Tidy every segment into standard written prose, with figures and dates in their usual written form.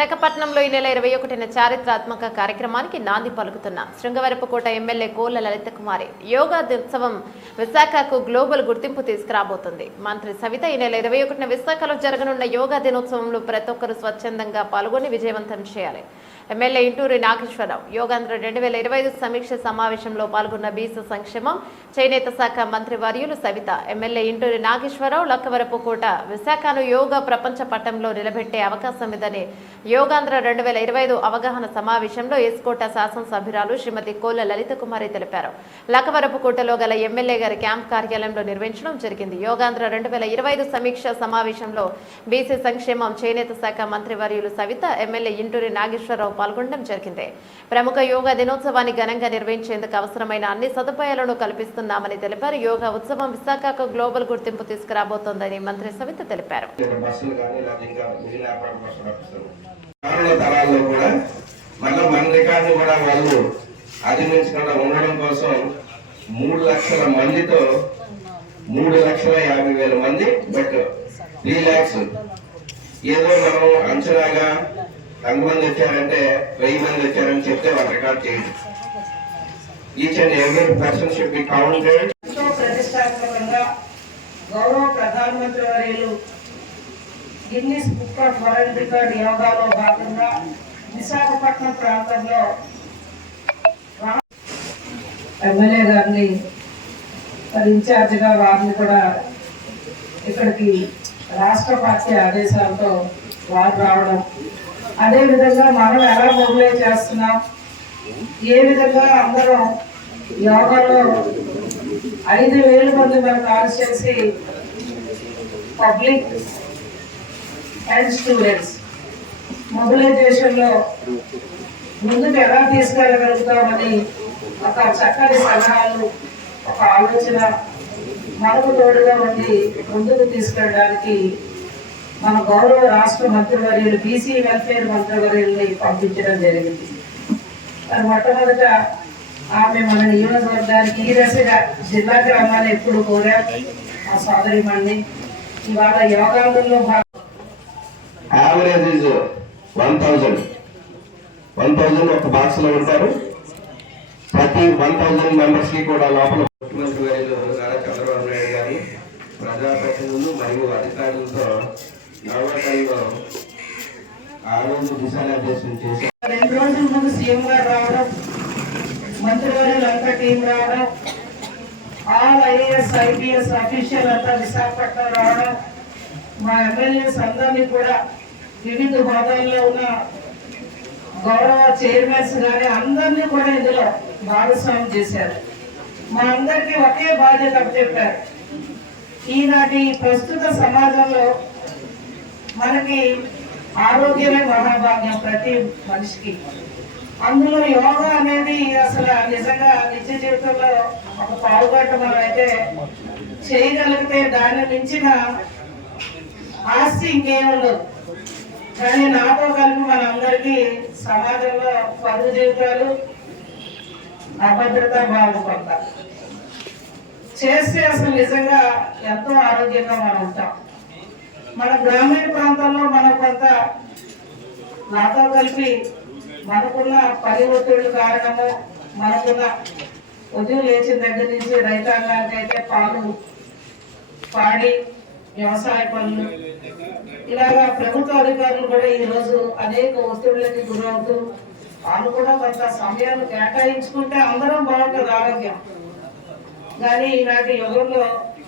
విశాఖపట్నంలో ఈ నెల 21న చారిత్రాత్మక కార్యక్రమానికి నాంది పలుకుతున్న శృంగవరపుకోట ఎమ్మెల్యే కోళ్ల లలిత కుమారి యోగా దినోత్సవం విశాఖకు గ్లోబల్ గుర్తింపు తీసుకురాబోతుంది. మంత్రి సవిత ఈ నెల 21న విశాఖలో జరగనున్న యోగా దినోత్సవంలో ప్రతి ఒక్కరూ స్వచ్ఛందంగా పాల్గొని విజయవంతం చేయాలి. ఎమ్మెల్యే ఇంటూరి నాగేశ్వరరావు యోగాంధ్ర 2025 సమీక్ష సమావేశంలో పాల్గొన్న బీసీ సంక్షేమం చేనేత శాఖ మంత్రి వర్యులు సవిత ఎమ్మెల్యే ఇంటూరి నాగేశ్వరరావు లక్కవరపుకోట విశాఖను యోగా ప్రపంచ పటంలో నిలబెట్టే అవకాశం ఇదని యోగాంధ్ర 2025 అవగాహన సమావేశంలో ఎస్కోట శాసనసభ్యురాలు శ్రీమతి కోళ్ల లలిత కుమారి తెలిపారు. లక్కవరపుకోటలో గల ఎమ్మెల్యే గారి క్యాంప్ కార్యాలయంలో నిర్వహించడం జరిగింది. యోగాంధ్ర 2025 సమీక్ష సమావేశంలో బీసీ సంక్షేమం చేనేత శాఖ మంత్రి వర్యులు సవిత ఎమ్మెల్యే ఇంటూరి నాగేశ్వరరావు పాల్గొనడం జరిగింది. ప్రముఖ యోగా దినోత్సవాన్ని ఘనంగా నిర్వహించేందుకు అవసరమైన అన్ని సదుపాయాలను కల్పిస్తున్నామని తెలిపారు. యోగా ఉత్సవం విశాఖకు గ్లోబల్ గుర్తింపు తీసుకురాబోతోందని మంత్రి సవిత తెలిపారు. ఉండడం కోసం 3,00,000 మందితో 3,50,000 మంది బట్ 3 lakhs ఏదో మనం అంచనాగా ఎంతమంది వచ్చారంటే 1000 మంది వచ్చారని చెప్తే వాళ్ళు రికార్డ్ చేయండి. Each and every person should be counted. ప్రతిష్టాత్మకంగా గౌరవ ప్రధానమంత్రి వర్యులు Guinness book of world record యోగాలో భాగంగా విశాఖపట్నం ప్రాంతంలో ఎమ్మెల్యే గారిని ఇన్ఛార్జిగా వారిని కూడా ఇక్కడికి రాష్ట్ర పార్టీ ఆదేశాలతో వారు రావడం, అదేవిధంగా మనం ఎలా మొబిలైజ్ చేస్తున్నాం, ఏ విధంగా అందరం యోగాలో 5,000 మంది మన కాన్స్టిట్యున్సీ పబ్లిక్ అండ్ స్టూడెంట్స్ మొబిలైజేషన్లో ముందుకు ఎలా తీసుకెళ్ళగలుగుతామని ఒక చక్కని సలహాలు, ఒక ఆలోచన మనకు తోడుగా ఉండి ముందుకు తీసుకెళ్ళడానికి మన గౌరవ రాష్ట్ర మంత్రివర్యులు బీసీ వెల్ఫేర్ మంత్రివర్యుల్ని పంపించడం జరిగింది. మరి మొట్టమొదట ఆమె మన నియోజకవర్గానికి ఈ దశగా జిల్లాకి రమ్మని ఎప్పుడు కోరా ఆ సోదరి మన్ని ఇవాళ యోగాంధ్రలో యావరేజ్ 1,000 ఒక బాక్స్ లో ఉంటారు. ప్రతి 1,000 మెంబర్స్ కి కూడా లోపల ముఖ్యమంత్రి వర్యులు నారా చంద్రబాబు నాయుడు గారు ప్రజాప్రతినిధులు మరియు అధికారులతో నడవటంలో ఆ రోజు దిశానిర్దేశం చేశారు. 2 రోజుల ముందు సీఎం గారు రావడం, మంత్రివర్యులు అంతా టీం రావడం, ఆల్ ఐఏఎస్ ఐపీఎస్ అఫీషియల్ అంతా విశాఖపట్నం రావడం, మా ఎమ్మెల్యేస్ అందరినీ కూడా వివిధ హోదాల్లో ఉన్న గౌరవ చైర్మన్స్ గానీ అందరినీ కూడా ఇందులో భాగస్వామ్యం చేశారు. మా అందరికీ ఒకే బాధ్యత చెప్పారు. ఈనాటి ప్రస్తుత సమాజంలో మనకి ఆరోగ్యమే మహాభాగ్యం ప్రతి మనిషికి. అందులో యోగా అనేది అసలు నిజంగా నిత్య జీవితంలో ఒక పాల్గొనడం మనం అయితే చేయగలిగితే దాన్ని మించిన ఆస్తి ఇంకేముండదు. కానీ నాతో కలిపి మనందరికీ సమాజంలో పరుగు జీవితాలు, అభద్రత బాగుపడత చేస్తే అసలు నిజంగా ఎంతో ఆరోగ్యంగా మనం ఉంటాం. మన గ్రామీణ ప్రాంతాల్లో మనం కొంత నాతో కలిపి మనకున్న పని ఒత్తిడి కారణము, మనకున్న ఉదయం లేచిన దగ్గర నుంచి రైతాంగానికి అయితే పాలు, పాడి, వ్యవసాయ పనులు, ఇలాగా ప్రభుత్వ అధికారులు కూడా ఈరోజు అనేక ఒత్తిడికి గురవుతూ వాళ్ళు కూడా కొంత సమయాన్ని కేటాయించుకుంటే అందరం బాగుంటుంది ఆరోగ్యం. కానీ ఈనాటి యుగంలో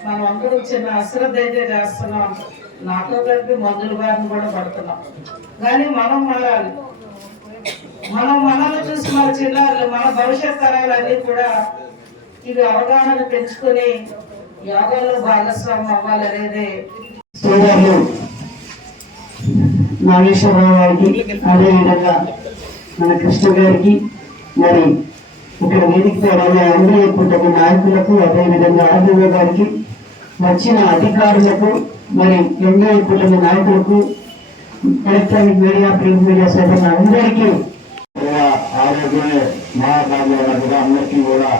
మనం అందరూ చిన్న అశ్రద్ధ అయితే చేస్తున్నాం, నాతో కలిపి మందుల బారిన కూడా పడుతున్నాం. కానీ మనం మారాలి. మనల్ని చూసి మన చిన్నారులు, మన భవిష్యత్ తరాలన్నీ కూడా ఇవి అవగాహన పెంచుకొని యోగాలో భాగస్వామ్యం అవ్వాలనేది నాగేశ్వరరావు గారికి, అదేవిధంగా మన కృష్ణ గారికి, మరి ఇక్కడ వేదికతో ఎన్డీఏ కూటమి నాయకులకు, అదేవిధంగా ఆర్డీఓ గారికి, వచ్చిన అధికారులకు, మరి ఎన్డీఏ కూటమి నాయకులకు, ఎలక్ట్రానిక్ మీడియా, ప్రింట్ మీడియా సోదరులు అందరికీ ఆరోగ్యమే మహాభాగ్యాలుగా అందరికీ కూడా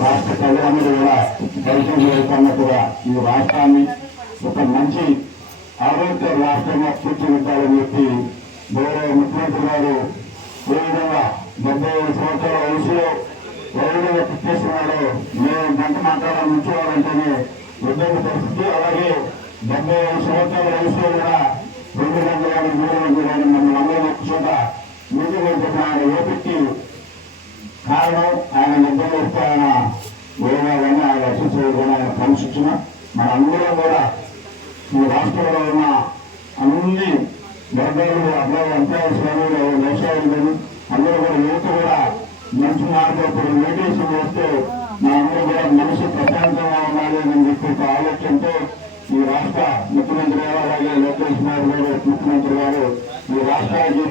రాష్ట్ర ప్రజలందరూ కూడా దర్శనం చేసుకున్నట్టుగా ఈ రాష్ట్రాన్ని ఒక మంచి ఆరోగ్య రాష్ట్రంగా తీర్చిదిద్దాలని చెప్పి గౌరవ ముఖ్యమంత్రి గారు ఏ విధంగా 75 సంవత్సరాల వయసులో ఏ విధంగా తిప్పేస్తున్నాడో మేము గంట మాట్లాడాలని ఉంచేవారంటేనే ఇబ్బంది పరిస్థితి. అలాగే 75 సంవత్సరాల వయసులో కూడా 2 గంటలు కానీ 3 గంటలు కానీ మమ్మల్ని అందరం ఒక చోట ముందుకు వెళ్తున్న ఆయన ఓపికకి కారణం ఆయన నిద్ర వస్తే ఆయన యోగా కానీ ఆయన ఎక్సర్సైజ్ కానీ ఆయన క్రమశిక్షణ మనందరం కూడా ఈ రాష్ట్రంలో ఉన్న అన్ని వర్గాలు అబ్బాయి ఎంప్లాయీస్ కానీ వ్యవసాయాలు కానీ అందరూ కూడా యువత కూడా మంచి మార్పు మెడిటేషన్ చేస్తే మనందరూ కూడా మనసు ప్రశాంతంగా ఉండాలి అని చెప్పి ఒక ఆలోచనతో ఈ రాష్ట్ర ముఖ్యమంత్రి గారు అలాగే లోకేష్ బాబు గారు ముఖ్యమంత్రి గారు ఈ రాష్ట్రానికి